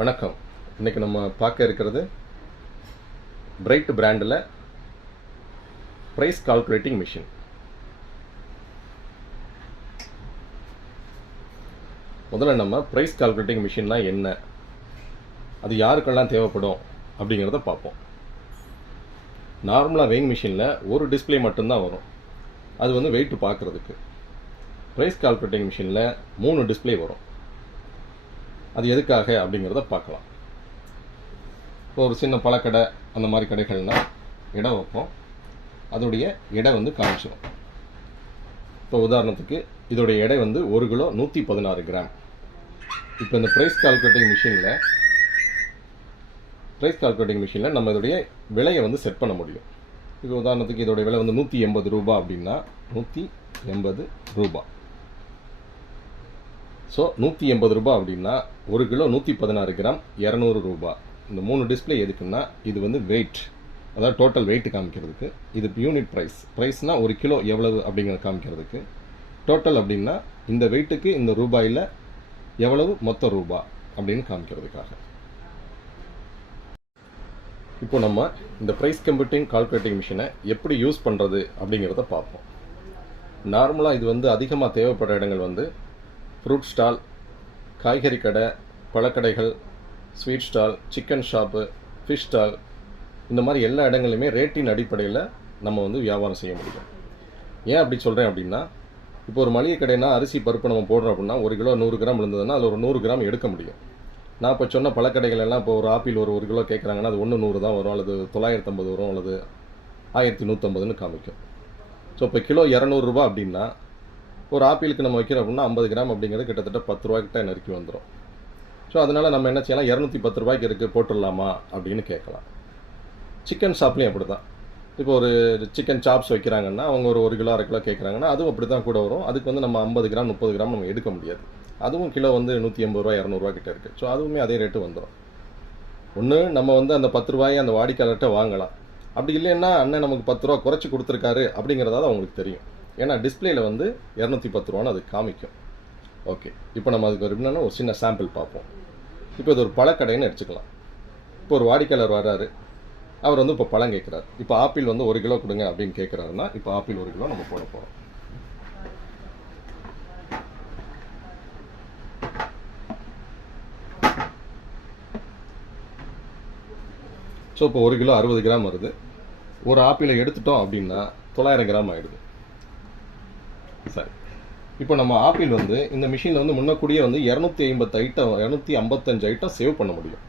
வணக்கம். இன்றைக்கி நம்ம பார்க்க இருக்கிறது பிரைட் பிராண்டில் ப்ரைஸ் கால்குலேட்டிங் மிஷின். முதல்ல நம்ம ப்ரைஸ் கால்குலேட்டிங் மிஷின்னா என்ன, அது யாருக்கெல்லாம் தேவைப்படும் அப்படிங்கிறத பார்ப்போம். நார்மலாக வெயிங் மிஷினில் ஒரு டிஸ்பிளே மட்டும்தான் வரும், அது வெயிட்டு பார்க்குறதுக்கு. ப்ரைஸ் கால்குலேட்டிங் மிஷினில் 3 டிஸ்பிளே வரும். அது எதுக்காக அப்படிங்கிறத பார்க்கலாம். இப்போ ஒரு சின்ன பழக்கடை அந்த மாதிரி கடைகள்னால் எடை வைப்போம், அதோடைய எடை காமிச்சிடும். இப்போ உதாரணத்துக்கு இதோடைய எடை 1 கிலோ 116 கிராம். இப்போ இந்த ப்ரைஸ் கால்குலேட்டிங் மிஷினில் நம்ம இதோடைய விலையை செட் பண்ண முடியும். இப்போ உதாரணத்துக்கு இதோடைய விலை 180 ரூபா அப்படின்னா 180 ரூபா. ஸோ 180 ரூபா அப்படின்னா 1 கிலோ 116 கிராம் 200 ரூபா. இந்த 3 டிஸ்பிளே எதுக்குன்னா இது வெயிட், அதாவது டோட்டல் வெயிட் காமிக்கிறதுக்கு. இது யூனிட் ப்ரைஸ்னால் 1 கிலோ எவ்வளவு அப்படிங்கிறத காமிக்கிறதுக்கு. டோட்டல் அப்படின்னா இந்த வெயிட்டுக்கு இந்த ரூபாயில் எவ்வளவு மொத்த ரூபா அப்படின்னு காமிக்கிறதுக்காக. இப்போ நம்ம இந்த ப்ரைஸ் கம்ப்யூட்டிங் கால்குலேட்டிங் மிஷினை எப்படி யூஸ் பண்ணுறது அப்படிங்கிறத பார்ப்போம். நார்மலாக இது அதிகமாக தேவைப்படுற இடங்கள் ஃப்ரூட் ஸ்டால், காய்கறி கடை, பழக்கடைகள், sweet stall, chicken shop, fish stall, இந்த மாதிரி எல்லா இடங்களையுமே ரேட்டின் அடிப்படையில் நம்ம வியாபாரம் செய்ய முடியும். ஏன் அப்படி சொல்கிறேன் அப்படின்னா, இப்போ ஒரு மளிகை கடைனா அரிசி பருப்பு நம்ம போடுறோம் அப்படின்னா 1 கிலோ 100 கிராம் இருந்ததுன்னா அதில் ஒரு 100 கிராம் எடுக்க முடியும். நான் இப்போ சொன்ன பழக்கடைகள் எல்லாம் இப்போ ஒரு ஆப்பிள் ஒரு 1 கிலோ கேட்குறாங்கன்னா அது 100 தான் வரும், அல்லது 950 வரும், அல்லது 1150ன்னு காமிக்கும். ஸோ இப்போ கிலோ 200 ரூபா அப்படின்னா ஒரு ஆப்பிளுக்கு நம்ம வைக்கிறோம் அப்படின்னா 50 கிராம் அப்படிங்கிறது கிட்டத்தட்ட 10 ரூபாய்க்கிட்ட நெருக்கி வந்துடும். ஸோ அதனால் நம்ம என்ன செய்யலாம், 210 ரூபாய்க்கு இருக்குது போட்டுடலாமா அப்படின்னு கேட்கலாம். சிக்கன் ஷாப்லேயும் அப்படி தான். இப்போ ஒரு சிக்கன் சாப்ஸ் வைக்கிறாங்கன்னா அவங்க ஒரு 1 கிலோ 1/2 கிலோ கேட்குறாங்கன்னா அதுவும் அப்படி தான் கூட வரும். அதுக்கு நம்ம 50 கிராம் 30 கிராம் நம்ம எடுக்க முடியாது. அதுவும் கிலோ 180 ரூபா 200 ரூபா கிட்ட இருக்குது. ஸோ அதுவுமே அதே ரேட்டு வந்துடும். ஒன்று நம்ம அந்த 10 ரூபாயை அந்த வாடிக்கையாளர்கிட்ட வாங்கலாம். அப்படி இல்லைன்னா அண்ணன் நமக்கு 10 ரூபா குறைச்சி கொடுத்துருக்காரு அப்படிங்கிறதாவது அவங்களுக்கு தெரியும். ஏன்னா டிஸ்பிளேயில் 210 ரூபான்னு அது காமிக்கும். ஓகே, இப்போ நம்ம அதுக்கு என்னென்னா ஒரு சின்ன சாம்பிள் பார்ப்போம். இப்போ இது ஒரு பழக்கடைன்னு எடுத்துக்கலாம். இப்போ ஒரு வாடிக்கையாளர் வர்றாரு, அவர் இப்போ பழம் கேட்குறாரு. இப்போ ஆப்பிள் 1 கிலோ கொடுங்க அப்படின்னு கேட்குறாருன்னா இப்போ ஆப்பிள் 1 கிலோ நம்ம போட போகிறோம். ஸோ இப்போ 1 கிலோ 60 கிராம் வருது. ஒரு ஆப்பிளை எடுத்துட்டோம் அப்படின்னா 900 கிராம் ஆகிடுது. சரி, இப்போ நம்ம ஆப்பிள் இந்த மிஷினில் முன்னக்கூடியே 255 ஐட்டம் சேவ் பண்ண முடியும்.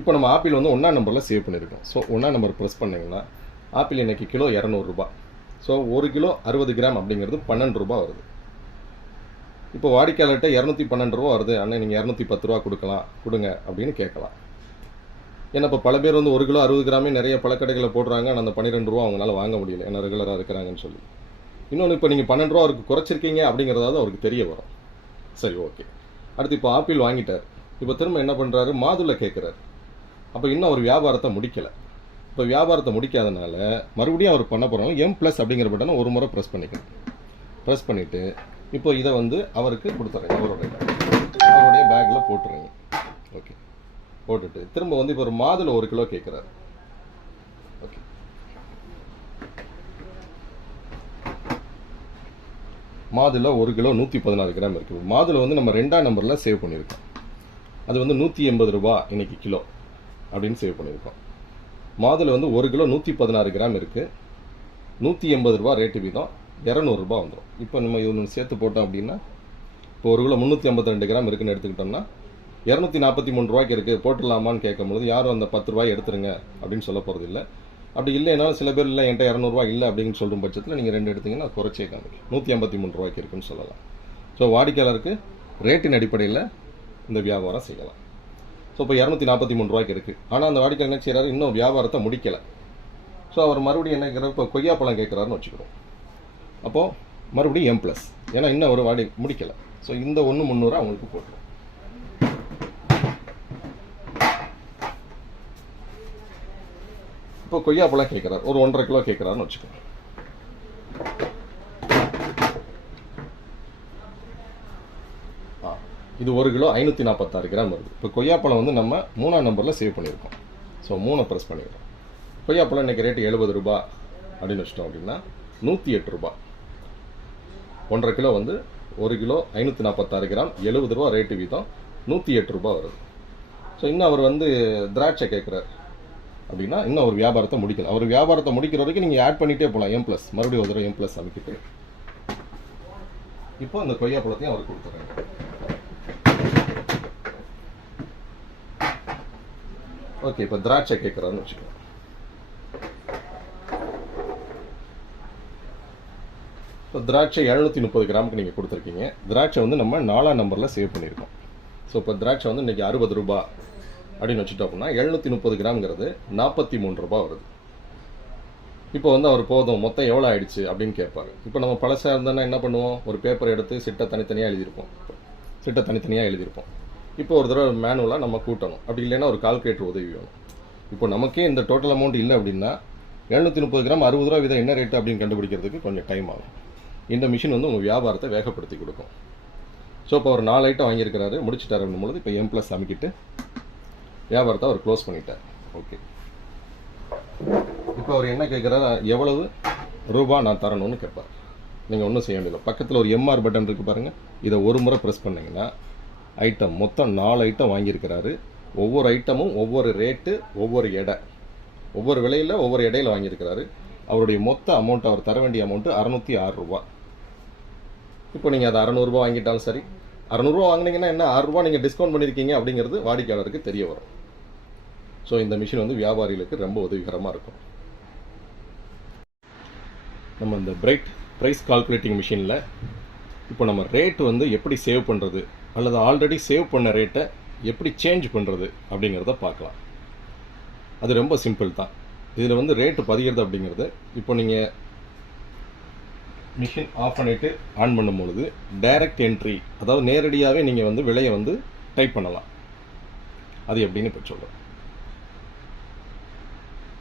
இப்போ நம்ம ஆப்பிள் 1ஆம் நம்பரில் சேவ் பண்ணியிருக்கோம். ஸோ 1ஆம் நம்பர் ப்ரெஸ் பண்ணிங்கன்னா ஆப்பிள் இன்றைக்கி கிலோ 200 ரூபா. ஸோ 1 கிலோ 60 கிராம் அப்படிங்கிறது 12 ரூபா வருது. இப்போ வாடிக்கையாளர்கிட்ட 212 ரூபா வருது, அண்ணன் நீங்கள் 210 ரூபா கொடுங்க அப்படின்னு கேட்கலாம். ஏன்னா இப்போ பல பேர் 1 கிலோ 60 கிராமே நிறைய பழக்கடைகளை போடுறாங்க, ஆனால் அந்த 12 ரூபா அவங்களால வாங்க முடியல, ஏன்னா ரெகுலராக இருக்கிறாங்கன்னு சொல்லி. இன்னொன்று, இப்போ நீங்கள் 12 ரூபா அவருக்கு குறைச்சிருக்கீங்க அப்படிங்கிறதாவது அவருக்கு தெரிய வரும். சரி, ஓகே. அடுத்து இப்போ ஆப்பிள் வாங்கிட்டார். இப்போ திரும்ப என்ன பண்ணுறாரு, மாதுளை கேட்குறாரு. அப்போ இன்னும் அவர் வியாபாரத்தை முடிக்கலை. இப்போ வியாபாரத்தை முடிக்காதனால மறுபடியும் அவர் பண்ண போகிறாங்க M+ அப்படிங்கிற பட்டனை ஒரு முறை ப்ரெஸ் பண்ணிக்கணும். ப்ரெஸ் பண்ணிவிட்டு இப்போ இதை அவருக்கு கொடுத்துட்றேன். அவருடைய பேக்கில் போட்டுறீங்க. ஓகே, போட்டுட்டு திரும்ப இப்போ ஒரு மாதுளை 1 கிலோ கேட்குறாரு. ஓகே, மாதுளை 1 கிலோ 116 கிராம் இருக்குது. மாதுளை நம்ம 2ஆம் நம்பரில் சேவ் பண்ணியிருக்கோம். அது 180 ரூபா இன்னைக்கு கிலோ அப்படின்னு சேவ் பண்ணியிருக்கோம். மாதுளை 1 கிலோ 116 கிராம் இருக்குது. 180 ரூபா ரேட்டு வீதம் 200 ரூபா வந்துடும். இப்போ நம்ம இது சேர்த்து போட்டோம் அப்படின்னா இப்போ 1 கிலோ 352 கிராம் இருக்குதுன்னு எடுத்துக்கிட்டோம்னா 243 ரூபாய்க்கு இருக்குது போட்டுடலாமான்னு கேட்கும்போது யாரும் அந்த 10 ரூபாய் எடுத்துருங்க அப்படின்னு சொல்ல போகிறது இல்லை. அப்படி இல்லைனாலும் சில பேர் இல்லை என்கிட்ட 200 ரூபா இல்லை அப்படின்னு சொல்லும் பட்சத்தில் நீங்கள் 2 எடுத்தீங்கன்னா குறைச்சே காமிக்கும். 153 ரூபாய்க்கு இருக்குன்னு சொல்லலாம். ஸோ வாடிக்கையாளருக்கு ரேட்டின் அடிப்படையில் இந்த வியாபாரம் செய்யலாம். ஸோ இப்போ 243 ரூபாய்க்கு இருக்குது. ஆனால் அந்த வாடிக்கையாளர் என்ன செய்கிறாரு, இன்னும் வியாபாரத்தை முடிக்கலை. ஸோ அவர் மறுபடியும் என்ன கேட்குறாரு, இப்போ கொய்யாப்பழம் கேட்குறாருன்னு வச்சுக்கிறோம். அப்போது மறுபடியும் M+, ஏன்னா இன்னும் ஒரு வாடி முடிக்கலை. ஸோ இந்த 1 300 அவங்களுக்கு போட்டுரும். இப்போ கொய்யாப்பழம் கேட்குறாரு, ஒரு 1.5 கிலோ கேட்குறாருன்னு வச்சுக்கோங்க. இது 1 கிலோ 546 கிராம் வருது. இப்போ கொய்யாப்பழம் வந்து நம்ம 3ஆம் நம்பரில் சேவ் பண்ணியிருக்கோம். ஸோ 3 ப்ரெஸ் பண்ணிடுறோம். கொய்யாப்பழம் இன்றைக்கி ரேட்டு 70 ரூபா அப்படின்னு வச்சிட்டோம் அப்படின்னா 108 ரூபா. 1,5 கிலோ வந்து 1 கிலோ 546 கிராம் 70 ரூபா ரேட்டு வீதம் 108 ரூபா வருது. ஸோ இன்னும் அவர் வந்து திராட்சை கேட்குறாரு அப்படின்னா இன்னும் ஒரு வியாபாரத்தை முடிக்கல. அவர் வியாபாரத்தை முடிக்கிற வரைக்கும் நீங்கள் ஆட் பண்ணிகிட்டே போகலாம். M+, மறுபடியும் ஒரு தடவை M+ அமைக்கிட்டு இப்போ அந்த கொய்யாப்பழத்தையும் அவர் கொடுத்துட்றாங்க. ஓகே, இப்போ திராட்சை கேட்குறாருன்னு வச்சுக்கோங்க. இப்போ திராட்சை 730 கிராமுக்கு நீங்கள் கொடுத்துருக்கீங்க. திராட்சை வந்து நம்ம 4ஆம் நம்பரில் சேவ் பண்ணியிருக்கோம். ஸோ இப்போ திராட்சை வந்து இன்றைக்கி 60 ரூபா அப்படின்னு வச்சுட்டோம் அப்படின்னா 730 கிராம்ங்கிறது 43 ரூபா வருது. இப்போ வந்து அவர் போதும் மொத்தம் எவ்வளோ ஆயிடுச்சு அப்படின்னு கேட்பாரு. இப்போ நம்ம பழசாக இருந்தோன்னா என்ன பண்ணுவோம், ஒரு பேப்பர் எடுத்து சிட்டை தனித்தனியாக எழுதியிருப்போம். இப்போ ஒரு தடவை மேனுவலாக நம்ம கூட்டணும். அப்படி இல்லைன்னா ஒரு கால்குலேட்டர் உதவி வேணும். இப்போ நமக்கே இந்த டோட்டல் அமௌண்ட் இல்லை அப்படின்னா 730 கிராம் 60 ரூபா வீதம் என்ன ரேட்டு அப்படின்னு கண்டுபிடிக்கிறதுக்கு கொஞ்சம் டைம் ஆகும். இந்த மிஷின் வந்து உங்கள் வியாபாரத்தை வேகப்படுத்தி கொடுக்கும். ஸோ இப்போ ஒரு 4 ஐட்டம் வாங்கியிருக்கிறாரு, முடிச்சுட்டாரு அப்படின்பொழுது இப்போ M+ அமைக்கிட்டு வியாபாரத்தை அவர் க்ளோஸ் பண்ணிட்டார். ஓகே, இப்போ அவர் என்ன கேட்குறாரு, எவ்வளவு ரூபா நான் தரணும்னு கேட்பார். நீங்கள் ஒன்றும் செய்ய வேண்டியதில்லை. பக்கத்தில் ஒரு MR பட்டன் இருக்குது பாருங்கள். இதை ஒரு முறை ப்ரெஸ் பண்ணிங்கன்னா ஐட்டம் மொத்தம் 4 ஐட்டம் வாங்கியிருக்கிறாரு. ஒவ்வொரு ஐட்டமும் ஒவ்வொரு ரேட்டு, ஒவ்வொரு எடை, ஒவ்வொரு விலையில் ஒவ்வொரு இடையில் வாங்கியிருக்கிறாரு. அவருடைய மொத்த அமௌண்ட், அவர் தர வேண்டிய அமௌண்ட்டு 606 ரூபா. இப்போ நீங்கள் அது 600 ரூபா வாங்கிட்டாலும் சரி, 600 ரூபா வாங்கினீங்கன்னா என்ன 6 ரூபா நீங்கள் டிஸ்கவுண்ட் பண்ணியிருக்கீங்க அப்படிங்கிறது வாடிக்கையாளருக்கு தெரிய வரும். ஸோ இந்த மிஷின் வந்து வியாபாரிகளுக்கு ரொம்ப உதவிகரமாக இருக்கும். நம்ம இந்த ப்ரைஸ் கால்குலேட்டிங் மிஷினில் இப்போ நம்ம ரேட்டு வந்து எப்படி சேவ் பண்ணுறது அல்லது ஆல்ரெடி சேவ் பண்ண ரேட்டை எப்படி சேஞ்ச் பண்ணுறது அப்படிங்கிறத பார்க்கலாம். அது ரொம்ப சிம்பிள் தான். இதில் வந்து ரேட்டு பதிகிறது அப்படிங்கிறது, இப்போ நீங்கள் மிஷின் ஆஃப் பண்ணிவிட்டு ஆன் பண்ணும்பொழுது டைரக்ட் என்ட்ரி, அதாவது நேரடியாகவே நீங்கள் வந்து விலையை வந்து டைப் பண்ணலாம். அது எப்படின்னு இப்போ சொல்கிறேன்.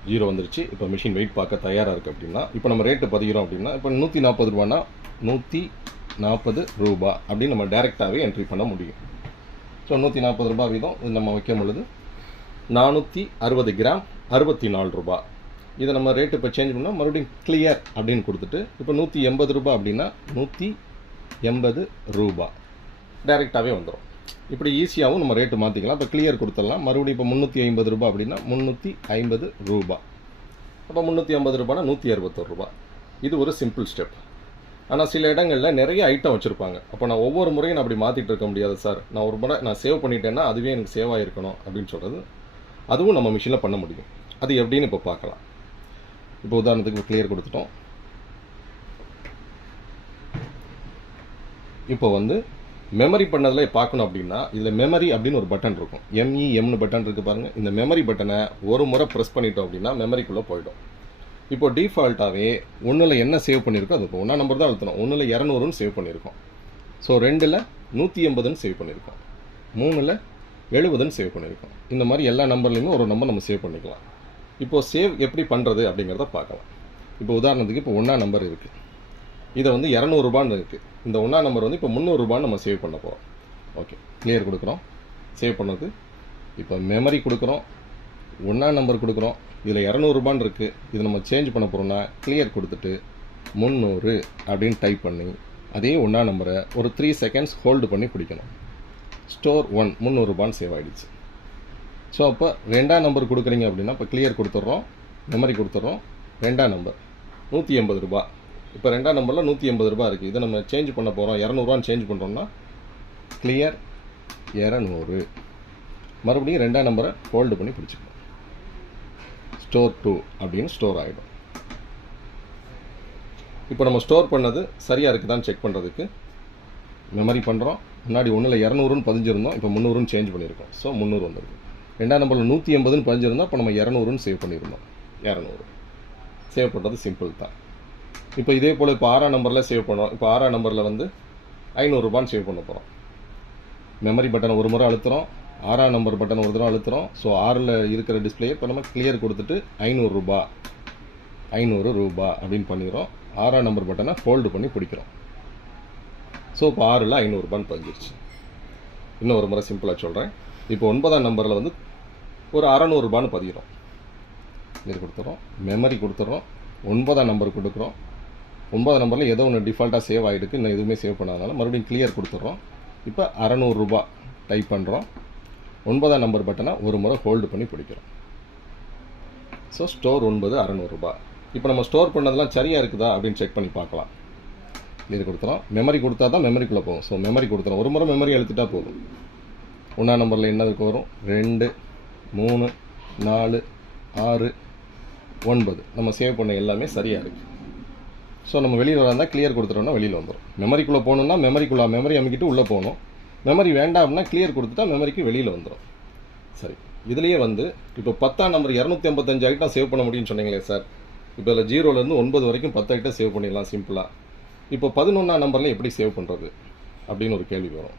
0 வந்துருச்சு. இப்போ மிஷின் வெயிட் பார்க்க தயாராக இருக்குது அப்படின்னா, இப்போ நம்ம ரேட்டு பதிகிறோம் அப்படின்னா, இப்போ 140 ரூபானா 140 ரூபா அப்படின்னு நம்ம டைரெக்டாகவே என்ட்ரி பண்ண முடியும். ஸோ 140 ரூபா வீதம் இது நம்ம வைக்கும் பொழுது 460 கிராம் 64 ரூபா. இதை நம்ம ரேட்டு இப்போ சேஞ்ச் பண்ணால் மறுபடியும் கிளியர் அப்படின்னு கொடுத்துட்டு இப்போ 180 ரூபா அப்படின்னா 180 ரூபா டைரெக்டாகவே வந்துடும். இப்படி ஈஸியாகவும் நம்ம ரேட்டு மாற்றிக்கலாம். இப்போ கிளியர் கொடுத்துடலாம். மறுபடியும் இப்போ 350 ரூபா அப்படின்னா 350 ரூபா. அப்போ 350 ரூபானா 161 ரூபா. இது ஒரு சிம்பிள் ஸ்டெப். ஆனால் சில இடங்களில் நிறைய ஐட்டம் வச்சுருப்பாங்க. அப்போ நான் ஒவ்வொரு முறையும் நான் அப்படி மாற்றிட்டு இருக்க முடியாது சார், நான் ஒரு முறை நான் சேவ் பண்ணிட்டேன்னா அதுவே எனக்கு சேவ் ஆகிருக்கணும் அப்படின்னு சொல்கிறது, அதுவும் நம்ம மிஷினில் பண்ண முடியும். அது எப்படின்னு இப்போ பார்க்கலாம். இப்போ உதாரணத்துக்கு கிளியர் கொடுத்துட்டோம். இப்போ வந்து மெமரி பண்ணதில் பார்க்கணும் அப்படின்னா இதில் மெமரி அப்படின்னு ஒரு பட்டன் இருக்கும். MEMனு பட்டன் இருக்குது பாருங்கள். இந்த மெமரி பட்டனை ஒரு முறை ப்ரெஸ் பண்ணிட்டோம் அப்படின்னா மெமரிக்குள்ளே போயிடும். இப்போ டிஃபால்ட்டாகவே 1ல் என்ன சேவ் பண்ணியிருக்கோம், அது இப்போ 1ஆம் நம்பர் தான் அழுத்தணும். 1ல் 200ன்னு சேவ் பண்ணியிருக்கோம். ஸோ 2ல் 180ன்னு சேவ் பண்ணியிருக்கோம். 3ல் 70ன்னு சேவ் பண்ணியிருக்கோம். இந்த மாதிரி எல்லா நம்பர்லேயுமே ஒரு நம்பர் நம்ம சேவ் பண்ணிக்கலாம். இப்போது சேவ் எப்படி பண்ணுறது அப்படிங்கிறத பார்க்கலாம். இப்போ உதாரணத்துக்கு இப்போ 1ஆம் நம்பர் இருக்குது. இதை வந்து 200 ரூபான்னு இருக்குது. இந்த 1ஆம் நம்பர் வந்து இப்போ 300 ரூபான்னு நம்ம சேவ் பண்ண போகிறோம். ஓகே, கிளியர் கொடுக்குறோம். சேவ் பண்ணது இப்போ மெமரி கொடுக்குறோம், 1ஆம் நம்பர் கொடுக்குறோம். இதில் 200 ரூபான்னு இருக்குது. இதை நம்ம சேஞ்ச் பண்ண போகிறோம்னா கிளியர் கொடுத்துட்டு 300 அப்படின்னு டைப் பண்ணி அதே 1ஆம் நம்பரை ஒரு 3 செகண்ட்ஸ் ஹோல்டு பண்ணி பிடிக்கணும். ஸ்டோர் 1 300 ரூபான்னு சேவ் ஆகிடுச்சு. ஸோ அப்போ 2ஆம் நம்பர் கொடுக்குறீங்க அப்படின்னா இப்போ கிளியர் கொடுத்துட்றோம், மெமரி கொடுத்துட்றோம். 2ஆம் நம்பர் 180 ரூபா. இப்போ 2ஆம் நம்பரில் 180 ரூபா இருக்குது. இதை நம்ம சேஞ்ச் பண்ண போகிறோம், 200 சேஞ்ச் பண்ணுறோம்னா கிளியர் 200. மறுபடியும் 2ஆம் நம்பரை ஹோல்டு பண்ணி பிடிச்சிக்கணும். ஸ்டோர் 2 அப்படின்னு ஸ்டோர் ஆகிடும். இப்போ நம்ம ஸ்டோர் பண்ணது சரியாக இருக்குதான்னு செக் பண்ணுறதுக்கு மெமரி பண்ணுறோம். முன்னாடி 1ல் 200ன்னு பதிஞ்சிருந்தோம், இப்போ 300ன்னு சேஞ்ச் பண்ணியிருக்கோம். ஸோ 300 வந்துருக்கு. 2ஆம் நம்பரில் 180ன்னு பதிஞ்சிருந்தோம், இப்போ நம்ம 200ன்னு சேவ் பண்ணியிருந்தோம். 200 சேவ் பண்ணுறது சிம்பிள் தான். இப்போ இதே போல் இப்போ 6ஆம் நம்பரில் சேவ் பண்ணோம். இப்போ 6ஆம் நம்பரில் வந்து 500 ரூபான்னு சேவ் பண்ண போகிறோம். மெமரி பட்டனை ஒரு முறை அழுத்துகிறோம், 6ஆம் நம்பர் பட்டன் ஒரு தடவை அழுத்துகிறோம். ஸோ 6ல் இருக்கிற டிஸ்பிளேயை இப்போ நம்ம கிளியர் கொடுத்துட்டு 500 ரூபா அப்படின்னு பண்ணிடுறோம். 6ஆம் நம்பர் பட்டனை ஹோல்டு பண்ணி பிடிக்கிறோம். ஸோ இப்போ 6ல் 500 ரூபான்னு பதிஞ்சிருச்சு. இன்னும் ஒரு முறை சிம்பிளாக சொல்கிறேன். இப்போ 9ஆம் நம்பரில் வந்து ஒரு 600 ரூபான்னு பதிகிறோம். இது கொடுத்துறோம், மெமரி கொடுத்துட்றோம், 9ஆம் நம்பர் கொடுக்குறோம். 9ஆம் நம்பரில் ஏதோ ஒன்று டிஃபால்ட்டாக சேவ் ஆகிடுக்கு, இன்னும் எதுவுமே சேவ் பண்ணாதனால மறுபடியும் கிளியர் கொடுத்துட்றோம். இப்போ 600 ரூபா டைப் பண்ணுறோம். 9ஆம் நம்பர் பட்டனை ஒரு முறை ஹோல்டு பண்ணி பிடிக்கிறோம். ஸோ ஸ்டோர் 9 600 ரூபா. இப்போ நம்ம ஸ்டோர் பண்ணதெல்லாம் சரியாக இருக்குதா அப்படின்னு செக் பண்ணி பார்க்கலாம். இது கொடுத்துறோம், மெமரி கொடுத்தா தான் மெமரிக்குள்ளே போகும். ஸோ மெமரி கொடுத்துறோம், ஒரு முறை மெமரி எழுத்துட்டா போதும். 1ஆம் நம்பரில் என்னதுக்கு வரும், 2 3 4 6 9 நம்ம சேவ் பண்ண எல்லாமே சரியாக இருக்குது. ஸோ நம்ம வெளியில் வந்தால் கிளியர் கொடுத்துட்டோம்னா வெளியில் வந்துடும். மெமரிக்குள்ளே போகணுன்னா மெமரி அமைக்கிட்டு உள்ளே போகணும். மெமரி வேண்டாம்னா கிளியர் கொடுத்துட்டா மெமரிக்கு வெளியில் வந்துடும். சரி, இதுலேயே வந்து இப்போ 10ஆம் நம்பர் 255 ஐட்டம் சேவ் பண்ண முடியும்னு சொன்னீங்களே சார். இப்போ இதில் 0லேருந்து 9 வரைக்கும் 10 ஐட்டம் சேவ் பண்ணிடலாம் சிம்பிளாக. இப்போ 11ஆம் நம்பரில் எப்படி சேவ் பண்ணுறது அப்படின்னு ஒரு கேள்வி வரும்.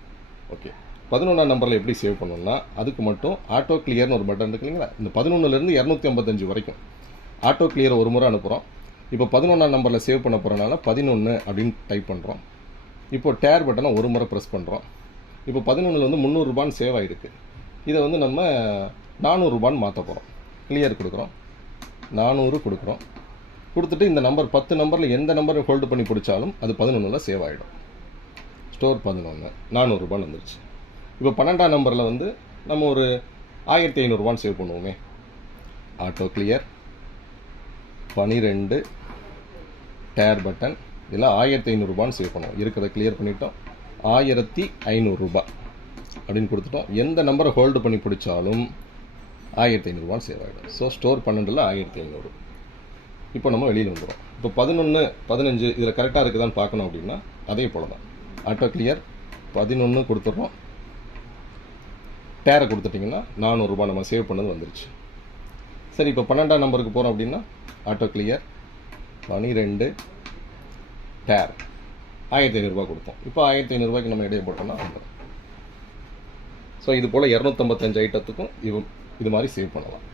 ஓகே, 11ஆம் நம்பரில் எப்படி சேவ் பண்ணணும்னா அதுக்கு மட்டும் ஆட்டோ கிளியர்னு ஒரு பட்டன் இருக்கு இல்லைங்களா. இந்த 11லேருந்து 255 வரைக்கும் ஆட்டோ கிளியரை ஒரு முறை அனுப்புகிறோம். இப்போ 11ஆம் நம்பரில் சேவ் பண்ண போகிறனால 11 அப்படின்னு டைப் பண்ணுறோம். இப்போ டேர் பட்டனை ஒரு முறை ப்ரெஸ் பண்ணுறோம். இப்போ 11 வந்து 300 ரூபான்னு சேவ் ஆகிருக்கு. இதை வந்து நம்ம 400 ரூபான்னு மாற்ற போகிறோம். கிளியர் கொடுக்குறோம், 400 கொடுக்குறோம். கொடுத்துட்டு இந்த நம்பர் 10 நம்பரில் எந்த நம்பரை ஹோல்டு பண்ணி பிடிச்சாலும் அது 11ல் சேவ் ஆகிடும். ஸ்டோர் 11 400 ரூபான்னு வந்துருச்சு. இப்போ 12ஆம் நம்பரில் வந்து நம்ம ஒரு 1500 ரூபான்னு சேவ் பண்ணுவோமே. ஆட்டோ கிளியர் 12 டேர் பட்டன் இதெல்லாம் 1500 ரூபான்னு சேவ் பண்ணுவோம். இருக்கிறத கிளியர் பண்ணிட்டோம். 1500 ரூபாய் அப்படின்னு கொடுத்துட்டோம். எந்த நம்பரை ஹோல்டு பண்ணி பிடிச்சாலும் 1500 ரூபான்னு சேவ் ஆகிடும். ஸோ ஸ்டோர் 12ல் 1500. இப்போ நம்ம வெளியில் வந்துடும். இப்போ 11 15 இதில் கரெக்டாக இருக்குதான்னு பார்க்கணும் அப்படின்னா அதே போல் தான் ஆட்டோ கிளியர் 11 கொடுத்துட்றோம். டேரை கொடுத்துட்டிங்கன்னா 400 ரூபாய் நம்ம சேவ் பண்ணது வந்துருச்சு. சரி, இப்போ 12ஆம் நம்பருக்கு போகிறோம் அப்படின்னா ஆட்டோ கிளியர் 12 டேர் 1500 ரூபாய் கொடுப்போம். இப்போ 1500 ரூபாய்க்கு நம்ம இடையே போட்டோம்னா வந்துடும். ஸோ இது போல் 255 ஐட்டத்துக்கும் இது மாதிரி சேவ் பண்ணலாம்.